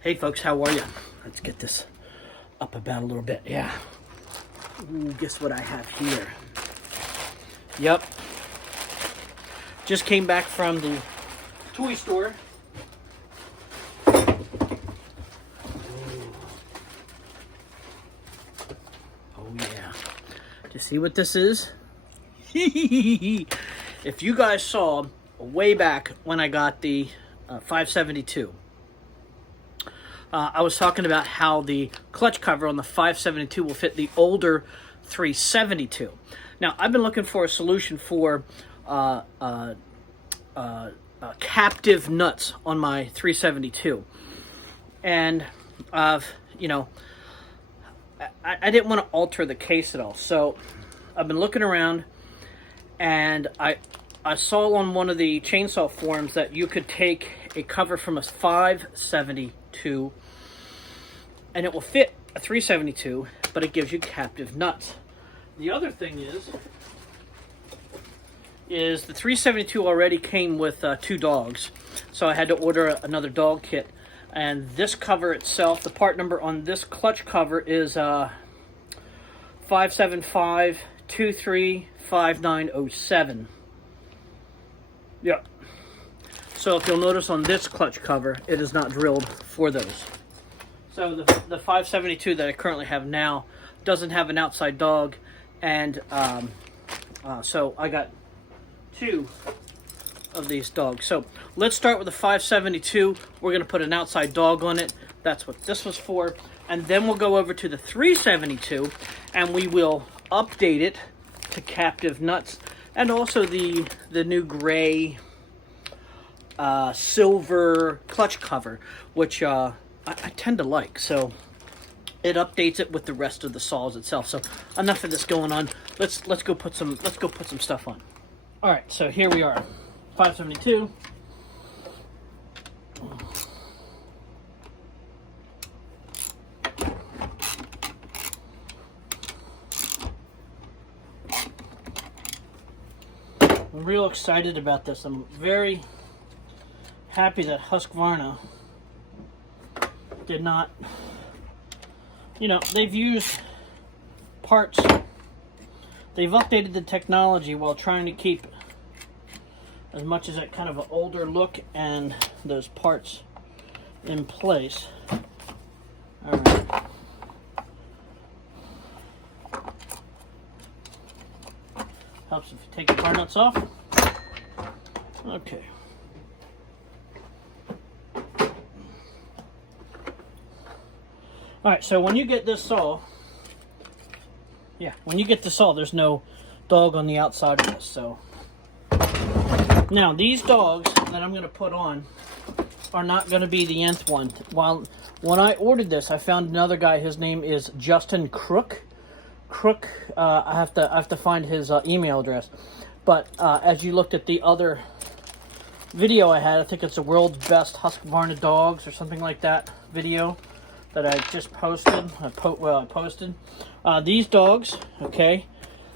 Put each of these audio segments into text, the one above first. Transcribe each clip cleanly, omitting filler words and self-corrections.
Hey folks, how are you? Let's get this up about a little bit. Yeah. Ooh, guess what I have here? Yep. Just came back from the toy store. Ooh. Oh yeah. Do you see what this is? If you guys saw way back when I got the 572, I was talking about how the clutch cover on the 572 will fit the older 372. Now, I've been looking for a solution for captive nuts on my 372. And, you know, I didn't want to alter the case at all. So I've been looking around, and I saw on one of the chainsaw forums that you could take a cover from a 572 and it will fit a 372, but it gives you captive nuts. The other thing is the 372 already came with 2 dogs, so I had to order another dog kit. And this cover itself, the part number on this clutch cover is 575235907. Yep. So if you'll notice on this clutch cover, it is not drilled for those. So the 572 that I currently have now doesn't have an outside dog, and so I got 2 of these dogs. So let's start with the 572. We're going to put an outside dog on it. That's what this was for. And then we'll go over to the 372, and we will update it to captive nuts, and also the new gray silver clutch cover, which I tend to like. So it updates it with the rest of the saws itself. So enough of this going on. Let's go put some stuff on. All right, so here we are, 572. I'm real excited about this. I'm very happy that Husqvarna did not, they've used parts, they've updated the technology while trying to keep as much as that kind of an older look and those parts in place. All right. Helps if you take the bar nuts off. Okay. Alright, so when you get this saw, there's no dog on the outside of this. So now these dogs that I'm going to put on are not going to be the nth one. When I ordered this, I found another guy. His name is Justin Crook. I have to find his email address. But as you looked at the other video I had, I think it's the world's best Husqvarna dogs or something like that video that I just posted. I posted these dogs. Okay,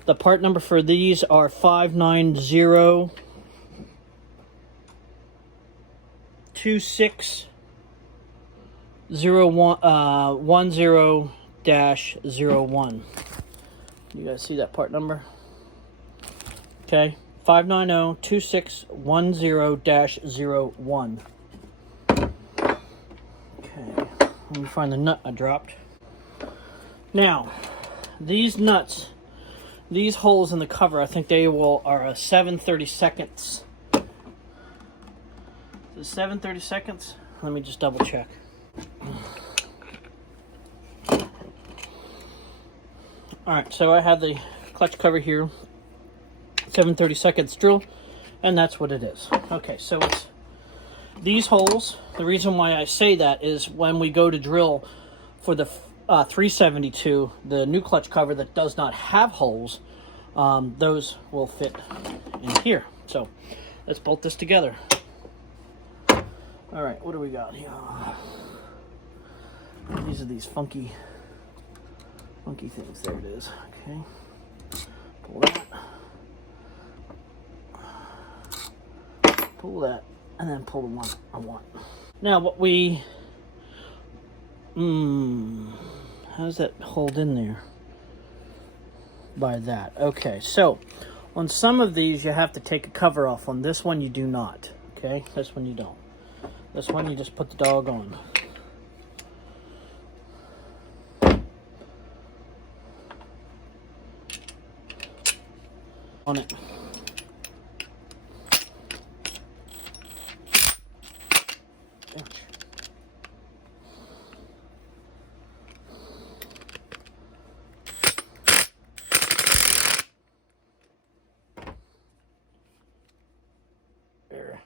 the part number for these are 5902601-01. You guys see that part number? Okay, 5902610-01. Okay, let me find the nut I dropped. Now, these nuts, these holes in the cover, I think they are a 7/32. Is it 7/32? Let me just double check. Alright, so I have the clutch cover here, 7/32 drill, and that's what it is. Okay, so it's these holes. The reason why I say that is when we go to drill for the 372, the new clutch cover that does not have holes, those will fit in here. So let's bolt this together. Alright, what do we got here? These are these funky things. There it is. Okay, pull that, and then pull the one I want. Now what we How does that hold in there? By that. Okay, so on some of these you have to take a cover off. On this one you do not. Okay, this one you don't. This one you just put the dog on. On it. There.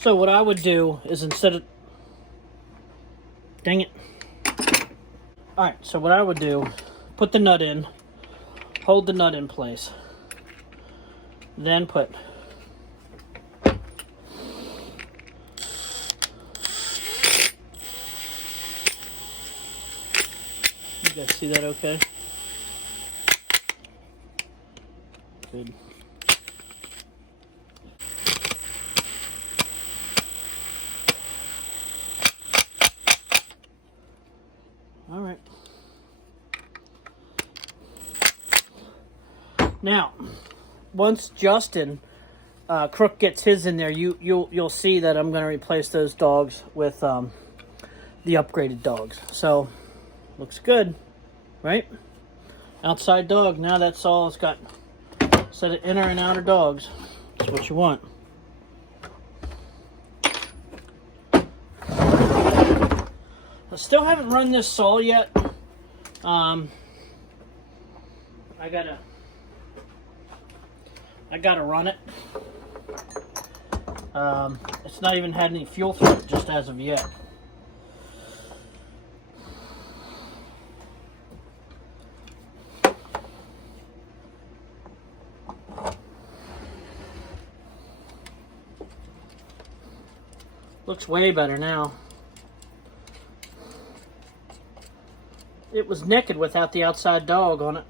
So what I would do is instead of... Dang it. Alright, so what I would do, put the nut in, hold the nut in place, then put... You guys see that okay? Good. All right. Now, once Justin Crook gets his in there, you'll see that I'm going to replace those dogs with the upgraded dogs. So, looks good, right? Outside dog. Now that's all it's got. Set of inner and outer dogs. That's what you want. I still haven't run this saw yet. I gotta run it. It's not even had any fuel through it just as of yet. Looks way better now. It was naked without the outside dog on it.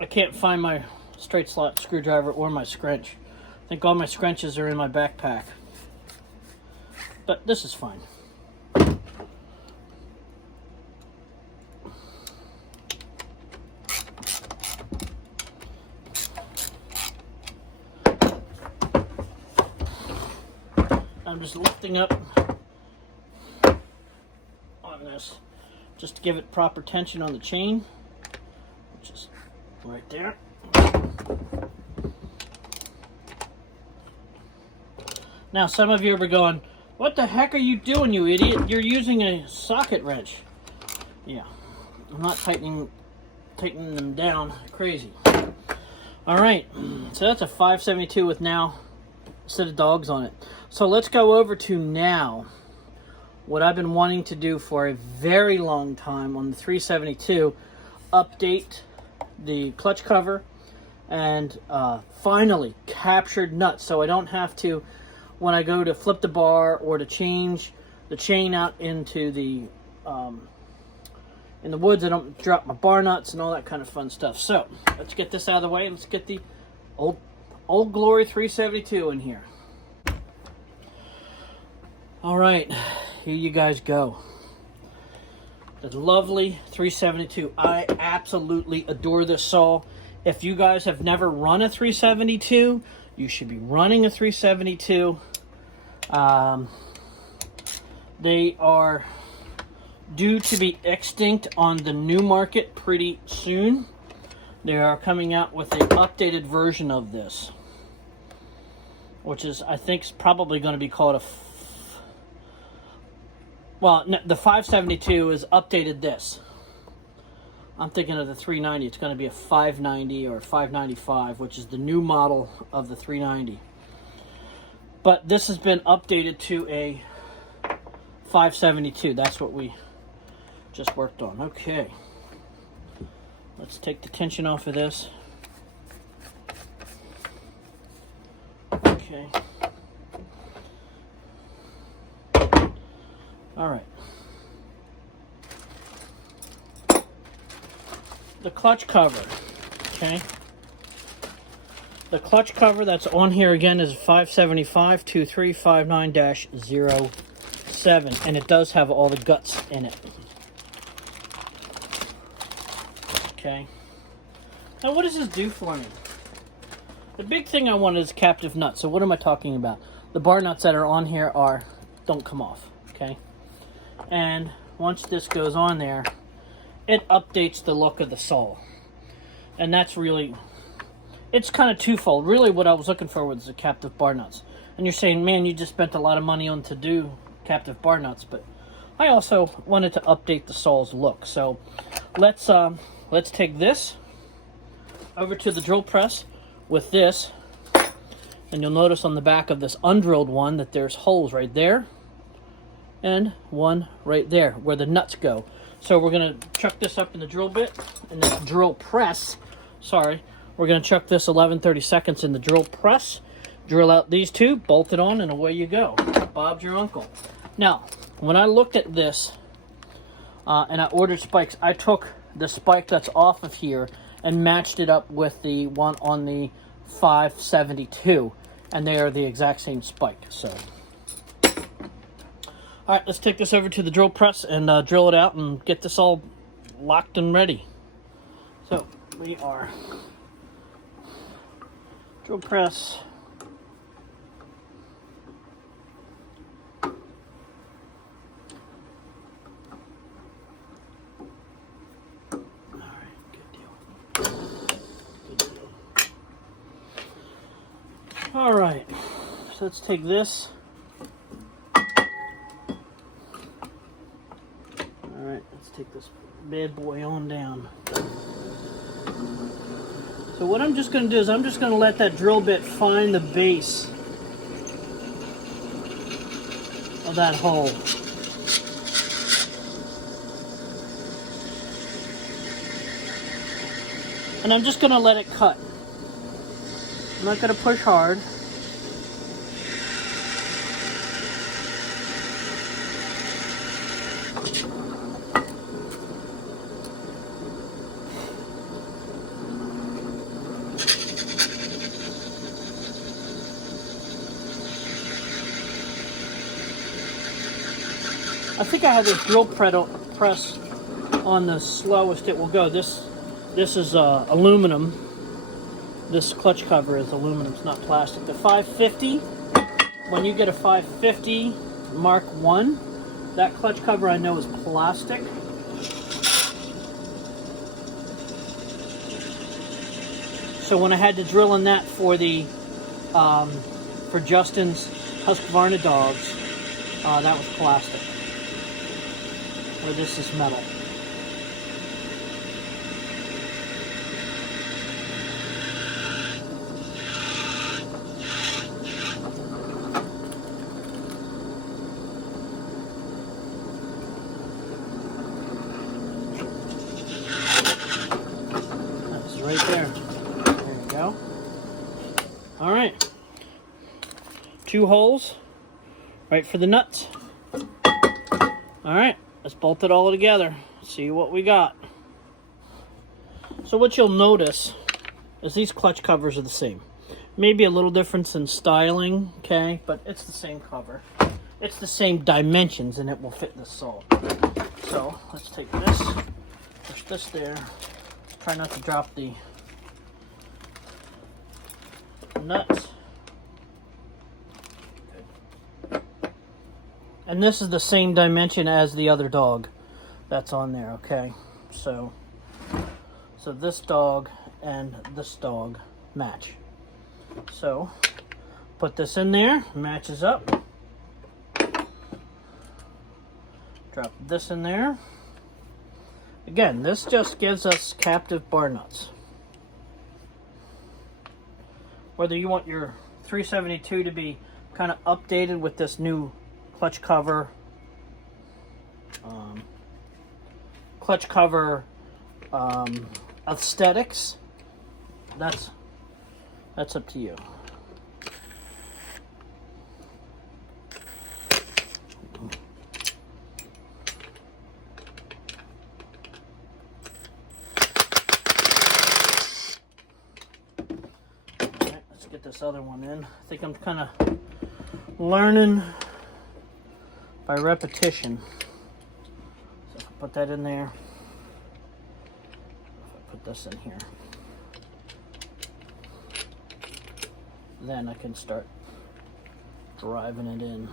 I can't find my straight slot screwdriver or my scrunch. I think all my scrunches are in my backpack. But this is fine. I'm just lifting up on this just to give it proper tension on the chain, which is right there. Now some of you are going, what the heck are you doing, you idiot? You're using a socket wrench. Yeah, I'm not tightening them down crazy. All right, so that's a 572 with now a set of dogs on it. So let's go over to now what I've been wanting to do for a very long time on the 372, update the clutch cover and finally captured nuts, so I don't have to, when I go to flip the bar or to change the chain out into the in the woods, I don't drop my bar nuts and all that kind of fun stuff. So let's get this out of the way. Let's get the old glory 372 in here. All right, here you guys go. The lovely 372. I absolutely adore this saw. If you guys have never run a 372, you should be running a 372. They are due to be extinct on the new market pretty soon. They are coming out with an updated version of this, which is, I think, is probably going to be called the 572 is updated this. I'm thinking of the 390. It's going to be a 590 or 595, which is the new model of the 390. But this has been updated to a 572. That's what we just worked on. Okay. Let's take the tension off of this. Okay. All right. The clutch cover, okay? The clutch cover that's on here again is 575-2359-07, and it does have all the guts in it. Okay. Now what does this do for me? The big thing I want is captive nuts. So what am I talking about? The bar nuts that are on here don't come off, okay? And once this goes on there, it updates the look of the sole. And that's really, it's kind of twofold. Really what I was looking for was the captive bar nuts. And you're saying, man, you just spent a lot of money on to do captive bar nuts, but I also wanted to update the sole's look. So let's take this over to the drill press with this, and you'll notice on the back of this undrilled one that there's holes right there and one right there where the nuts go. So we're going to chuck this up in the drill bit, in the drill press. Sorry. We're going to chuck this 11/32 in the drill press, drill out these two, bolt it on, and away you go. Bob's your uncle. Now, when I looked at this and I ordered spikes, I took the spike that's off of here and matched it up with the one on the 572, and they are the exact same spike. So, all right, let's take this over to the drill press and drill it out and get this all locked and ready. So we are drill press. All right, so let's take this. All right, let's take this bad boy on down. So what I'm just going to do is I'm just going to let that drill bit find the base of that hole. And I'm just going to let it cut. I'm not going to push hard. I think I have this drill press on the slowest it will go. This is aluminum. This clutch cover is aluminum, it's not plastic. The 550, when you get a 550 Mark 1, that clutch cover I know is plastic. So when I had to drill in that for the for Justin's Husqvarna dogs, that was plastic. Where this is metal. That's right there. There you go. All right. 2 holes, right for the nuts. All right. Let's bolt it all together, see what we got. So what you'll notice is these clutch covers are the same. Maybe a little difference in styling, okay, but it's the same cover. It's the same dimensions and it will fit this sole. So let's take this, push this there. Try not to drop the nuts. And this is the same dimension as the other dog that's on there, okay? So this dog and this dog match. So put this in there, matches up. Drop this in there. Again, this just gives us captive bar nuts. Whether you want your 372 to be kind of updated with this new clutch cover clutch cover aesthetics, that's up to you. Alright, let's get this other one in. I think I'm kind of learning by repetition. So if I put that in there, if I put this in here, then I can start driving it in.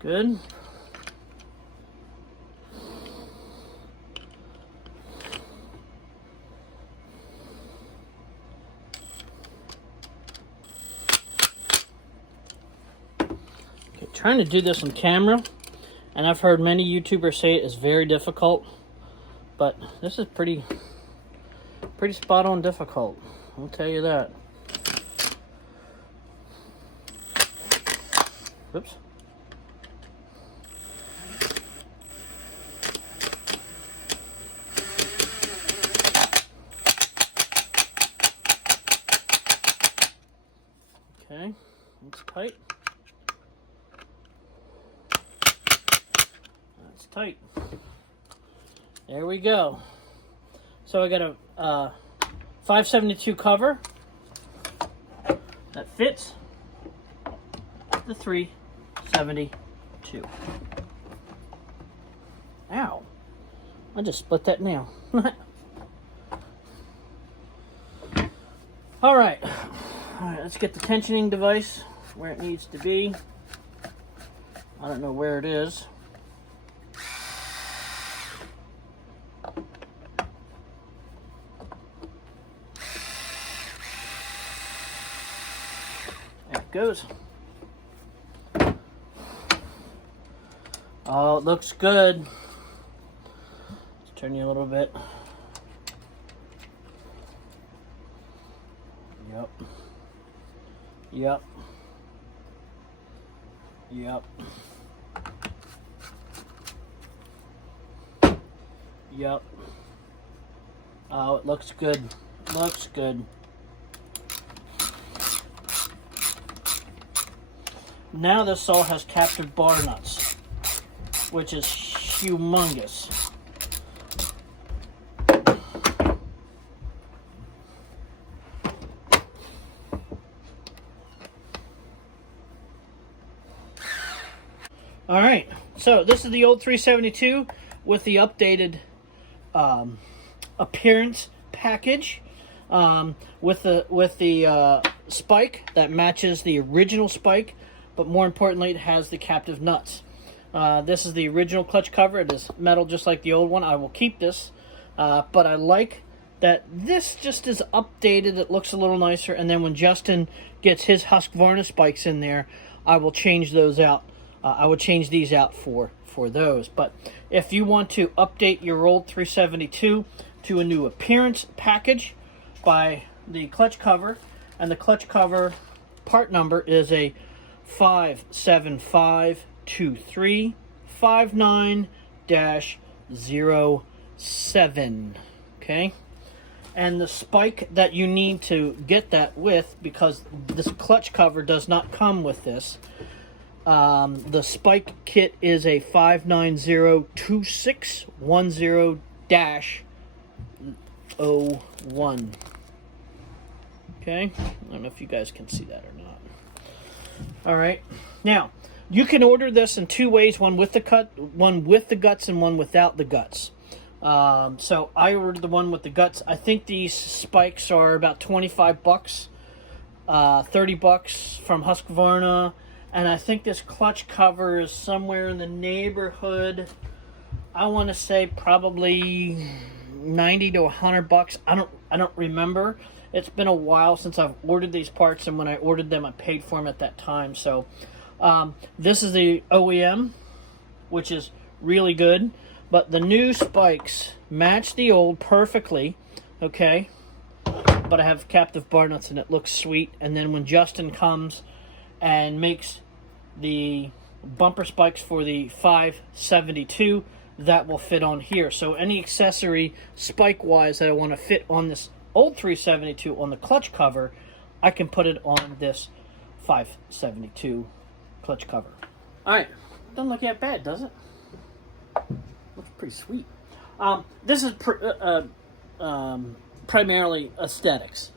Good. Trying to do this on camera, and I've heard many YouTubers say it is very difficult, but this is pretty spot on difficult, I'll tell you that. Oops. Okay, it's tight. Tight. There we go. So I got a 572 cover that fits the 372. Ow. I just split that nail. Alright, let's get the tensioning device where it needs to be. I don't know where it is. Goes. Oh, it looks good. Let's turn you a little bit. Yep. Yep. Yep. Yep. Oh, it looks good. Looks good. Now this saw has captive bar nuts, which is humongous. All right, so this is the old 372 with the updated appearance package, with the spike that matches the original spike. But more importantly, it has the captive nuts. This is the original clutch cover. It is metal just like the old one. I will keep this. But I like that this just is updated. It looks a little nicer. And then when Justin gets his Husqvarna spikes in there, I will change those out. I would change these out for those. But if you want to update your old 372 to a new appearance package, by the clutch cover. And the clutch cover part number is a 5752359-07. Okay, and the spike that you need to get that with, because this clutch cover does not come with this, the spike kit is a 5902610-01. Okay, I don't know if you guys can see that or not. All right, now you can order this in two ways: one with the guts, and one without the guts. So I ordered the one with the guts. I think these spikes are about 25 bucks, 30 bucks from Husqvarna, and I think this clutch cover is somewhere in the neighborhood, I want to say probably 90 to 100 bucks. I don't remember. It's been a while since I've ordered these parts, and when I ordered them, I paid for them at that time. So this is the OEM, which is really good. But the new spikes match the old perfectly, okay? But I have captive bar nuts and it looks sweet. And then when Justin comes and makes the bumper spikes for the 572, that will fit on here. So any accessory spike-wise that I want to fit on this old 372 on the clutch cover, I can put it on this 572 clutch cover. All right, doesn't look that bad, does it? Looks pretty sweet. This is primarily aesthetics.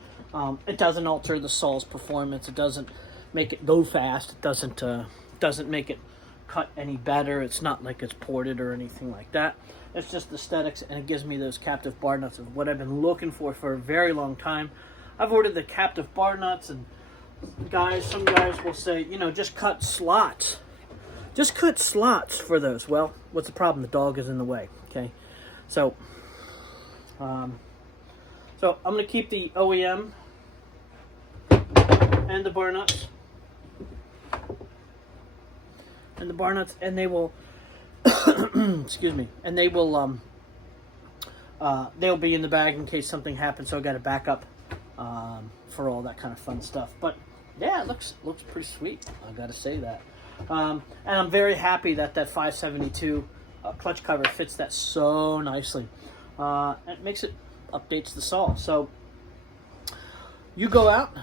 It doesn't alter the saw's performance. It doesn't make it go fast. It doesn't make it cut any better. It's not like it's ported or anything like that. It's just aesthetics, and it gives me those captive bar nuts of what I've been looking for a very long time. I've ordered the captive bar nuts, and some guys will say, you know, just cut slots. Just cut slots for those. Well, what's the problem? The dog is in the way. Okay, so I'm going to keep the OEM and the bar nuts. And the bar nuts, and they will excuse me, and they will they'll be in the bag in case something happens, so I got to back up for all that kind of fun stuff. But yeah, it looks pretty sweet, I gotta say that. And I'm very happy that 572 clutch cover fits that so nicely. It makes it, updates the saw. So you go out,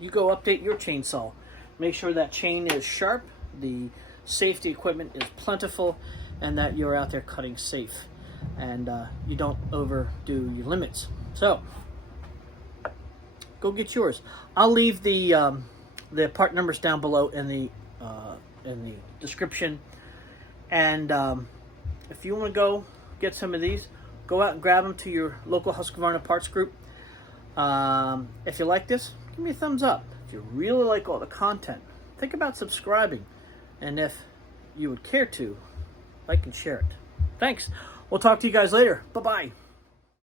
you go update your chainsaw. Make sure that chain is sharp, the safety equipment is plentiful, and that you're out there cutting safe, and you don't overdo your limits. So go get yours. I'll leave the part numbers down below in the description, and if you want to go get some of these, go out and grab them to your local Husqvarna parts group. If you like this, give me a thumbs up. If you really like all the content, think about subscribing, and if you would care to, like and share it. Thanks. We'll talk to you guys later. Bye-bye.